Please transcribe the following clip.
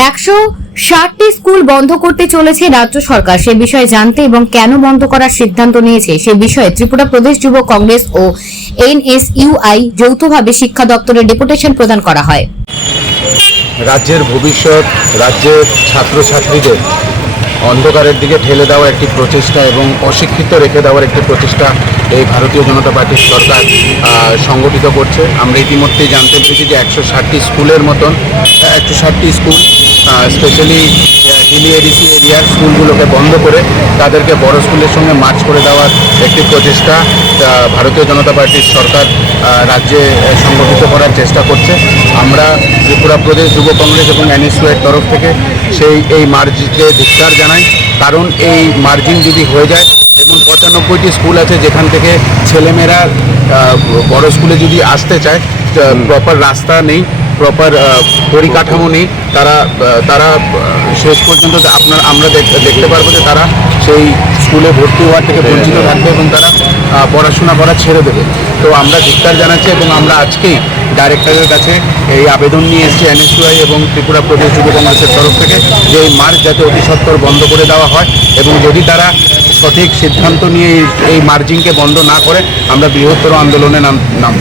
160টি school বন্ধ করতে চলেছে রাজ্য সরকার। সে বিষয়ে জানতে এবং কেন বন্ধ করার সিদ্ধান্ত নিয়েছে সে বিষয়ে ত্রিপুরা প্রদেশ যুব কংগ্রেস ও NSUI যৌথভাবে শিক্ষা দপ্তরে ডেপুটেশন প্রদান করা হয়। রাজ্যের ভবিষ্যৎ, রাজ্যের ছাত্রছাত্রীদের অন্ধকারের দিকে ঠেলে দেওয়া একটি প্রচেষ্টা এবং অশিক্ষিত রেখে দেওয়ার একটি প্রচেষ্টা এই ভারতীয় জনতা পার্টির সরকার সংগঠিত করছে। আমরা ইতিমধ্যেই জানতে পেরেছি যে 160টি স্কুলের মতন 160টি স্কুল স্পেশালি হিলি এডিসি এরিয়ার স্কুলগুলোকে বন্ধ করে তাদেরকে বড় স্কুলের সঙ্গে মার্চ করে দেওয়ার একটি প্রচেষ্টা ভারতীয় জনতা পার্টির সরকার রাজ্যে সংগঠিত করার চেষ্টা করছে। আমরা ত্রিপুরা প্রদেশ যুব কংগ্রেস এবং NSUI তরফ থেকে এই মার্জকে ধিক্কার জানাই। কারণ এই মার্জিং যদি হয়ে যায় এবং 95টি স্কুল আছে যেখান থেকে ছেলেমেয়েরা বড় স্কুলে যদি আসতে চায়, প্রপার রাস্তা নেই, প্রপার পরিকাঠামো নেই, তারা শেষ পর্যন্ত আমরা দেখতে পারবো যে তারা সেই স্কুলে ভর্তি হওয়ার থেকে বঞ্চিত থাকবে এবং তারা পড়াশোনা করা ছেড়ে দেবে। তো আমরা ধিক্কার জানাচ্ছি এবং আমরা আজকেই ডাইরেক্টরের কাছে এই আবেদন নিয়ে এসেছি NSUI এবং ত্রিপুরা প্রদেশ যুব কংগ্রেসের তরফ থেকে যে এই মার্চ যাতে অতি সত্বর বন্ধ করে দেওয়া হয় এবং যদি তারা সঠিক সিদ্ধান্ত নিয়ে এই মার্জিংকে বন্ধ না করে আমরা বৃহত্তর আন্দোলনে নামব।